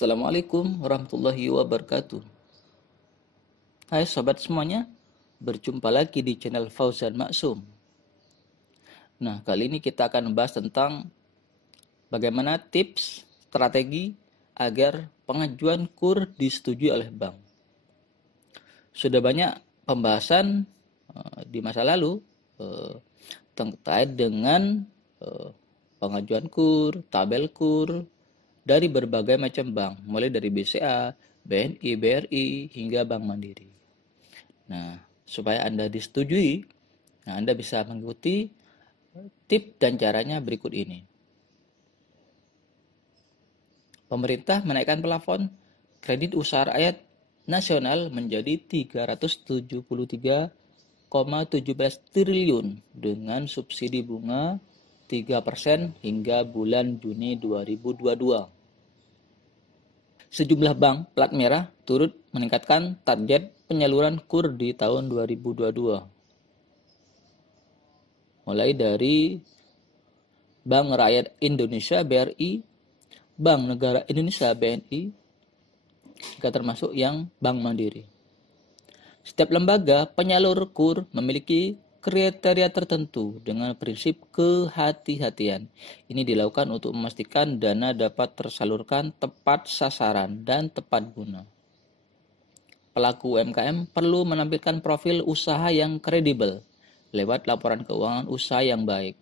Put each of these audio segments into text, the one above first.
Assalamualaikum warahmatullahi wabarakatuh. Hai sobat semuanya, berjumpa lagi di channel Fauzan Maksum. Nah, kali ini kita akan membahas tentang bagaimana tips strategi agar pengajuan KUR disetujui oleh bank. Sudah banyak pembahasan di masa lalu terkait dengan pengajuan KUR, tabel KUR, dari berbagai macam bank, mulai dari BCA, BNI, BRI, hingga Bank Mandiri. Nah, supaya Anda disetujui, Anda bisa mengikuti tip dan caranya berikut ini. Pemerintah menaikkan plafon kredit usaha rakyat nasional menjadi 373,17 triliun dengan subsidi bunga 3% hingga bulan Juni 2022. Sejumlah bank plat merah turut meningkatkan target penyaluran KUR di tahun 2022. Mulai dari Bank Rakyat Indonesia BRI, Bank Negara Indonesia BNI, juga termasuk yang Bank Mandiri. Setiap lembaga penyalur KUR memiliki kriteria tertentu dengan prinsip kehati-hatian. Ini dilakukan untuk memastikan dana dapat tersalurkan tepat sasaran dan tepat guna. Pelaku UMKM perlu menampilkan profil usaha yang kredibel lewat laporan keuangan usaha yang baik.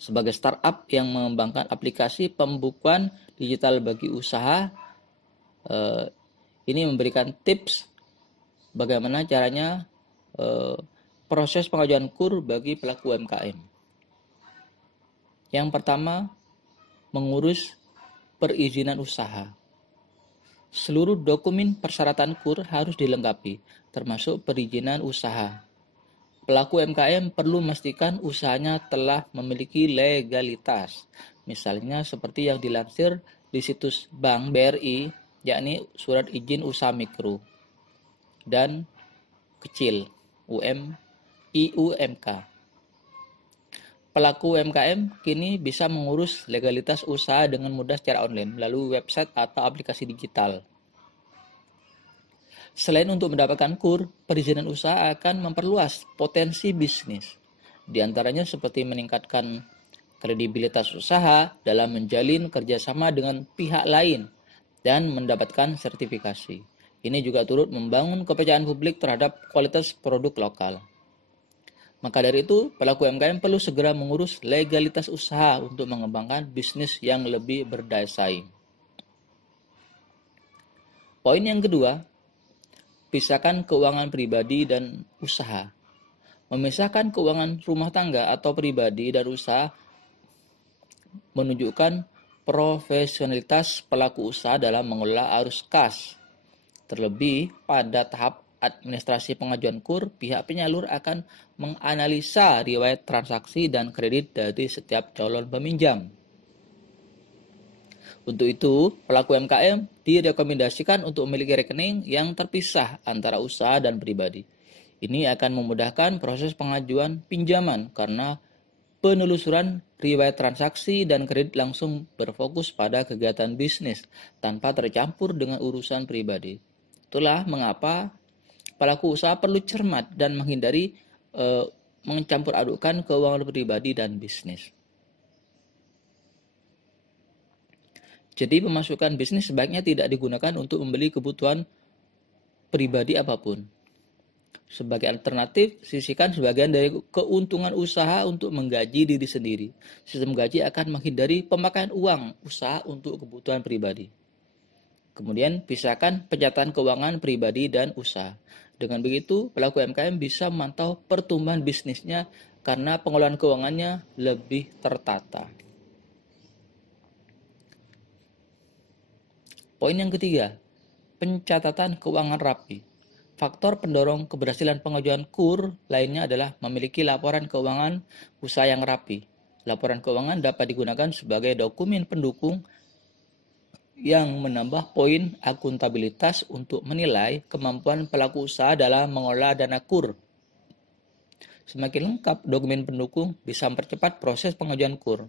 Sebagai startup yang mengembangkan aplikasi pembukuan digital bagi usaha, ini memberikan tips bagaimana caranya proses pengajuan KUR bagi pelaku UMKM. Yang pertama, mengurus perizinan usaha. Seluruh dokumen persyaratan KUR harus dilengkapi, termasuk perizinan usaha. Pelaku UMKM perlu memastikan usahanya telah memiliki legalitas, misalnya seperti yang dilansir di situs Bank BRI, yakni Surat Izin Usaha Mikro dan Kecil IUMK. Pelaku UMKM kini bisa mengurus legalitas usaha dengan mudah secara online melalui website atau aplikasi digital. Selain untuk mendapatkan KUR, perizinan usaha akan memperluas potensi bisnis. Di antaranya seperti meningkatkan kredibilitas usaha dalam menjalin kerjasama dengan pihak lain dan mendapatkan sertifikasi. Ini juga turut membangun kepercayaan publik terhadap kualitas produk lokal. Maka dari itu, pelaku UMKM perlu segera mengurus legalitas usaha untuk mengembangkan bisnis yang lebih berdaya saing. Poin yang kedua, pisahkan keuangan pribadi dan usaha. Memisahkan keuangan rumah tangga atau pribadi dan usaha menunjukkan profesionalitas pelaku usaha dalam mengelola arus kas. Terlebih, pada tahap administrasi pengajuan KUR, pihak penyalur akan menganalisa riwayat transaksi dan kredit dari setiap calon peminjam. Untuk itu, pelaku UMKM direkomendasikan untuk memiliki rekening yang terpisah antara usaha dan pribadi. Ini akan memudahkan proses pengajuan pinjaman karena penelusuran riwayat transaksi dan kredit langsung berfokus pada kegiatan bisnis tanpa tercampur dengan urusan pribadi. Itulah mengapa pelaku usaha perlu cermat dan menghindari mencampur adukkan keuangan pribadi dan bisnis. Jadi pemasukan bisnis sebaiknya tidak digunakan untuk membeli kebutuhan pribadi apapun. Sebagai alternatif, sisihkan sebagian dari keuntungan usaha untuk menggaji diri sendiri. Sistem gaji akan menghindari pemakaian uang usaha untuk kebutuhan pribadi. Kemudian, pisahkan pencatatan keuangan pribadi dan usaha. Dengan begitu, pelaku UMKM bisa memantau pertumbuhan bisnisnya karena pengelolaan keuangannya lebih tertata. Poin yang ketiga, pencatatan keuangan rapi. Faktor pendorong keberhasilan pengajuan KUR lainnya adalah memiliki laporan keuangan usaha yang rapi. Laporan keuangan dapat digunakan sebagai dokumen pendukung yang menambah poin akuntabilitas untuk menilai kemampuan pelaku usaha dalam mengelola dana KUR. Semakin lengkap dokumen pendukung bisa mempercepat proses pengajuan KUR.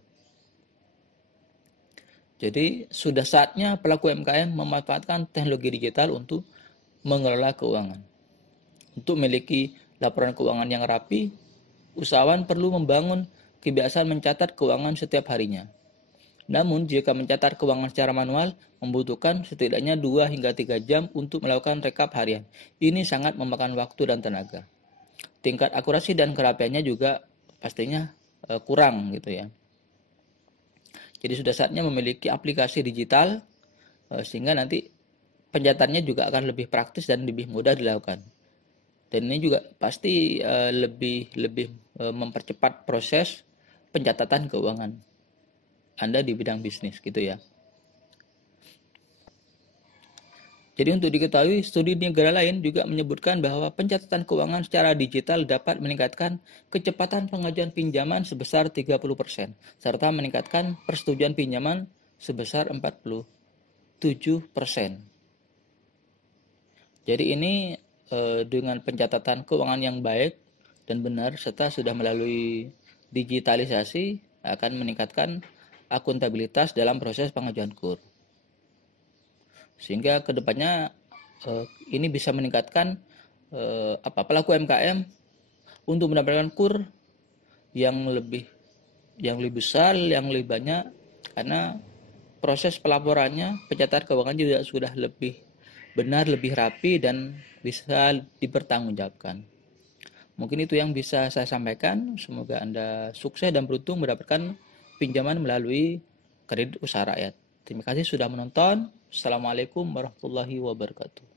Jadi sudah saatnya pelaku UMKM memanfaatkan teknologi digital untuk mengelola keuangan. Untuk memiliki laporan keuangan yang rapi, usahawan perlu membangun kebiasaan mencatat keuangan setiap harinya. Namun, jika mencatat keuangan secara manual, membutuhkan setidaknya 2 hingga 3 jam untuk melakukan rekap harian. Ini sangat memakan waktu dan tenaga. Tingkat akurasi dan kerapiannya juga pastinya kurang gitu ya. Jadi sudah saatnya memiliki aplikasi digital sehingga nanti pencatatannya juga akan lebih praktis dan lebih mudah dilakukan. Dan ini juga pasti lebih mempercepat proses pencatatan keuangan Anda di bidang bisnis gitu ya. Jadi untuk diketahui, studi di negara lain juga menyebutkan bahwa pencatatan keuangan secara digital dapat meningkatkan kecepatan pengajuan pinjaman sebesar 30%, serta meningkatkan persetujuan pinjaman sebesar 47%. Jadi ini dengan pencatatan keuangan yang baik dan benar serta sudah melalui digitalisasi akan meningkatkan akuntabilitas dalam proses pengajuan KUR. Sehingga kedepannya ini bisa meningkatkan pelaku UMKM untuk mendapatkan KUR yang lebih besar, yang lebih banyak, karena proses pelaporannya, pencatatan keuangan juga sudah lebih benar, lebih rapi dan bisa dipertanggungjawabkan. Mungkin itu yang bisa saya sampaikan. Semoga Anda sukses dan beruntung mendapatkan pinjaman melalui kredit usaha rakyat. Terima kasih sudah menonton. Assalamualaikum warahmatullahi wabarakatuh.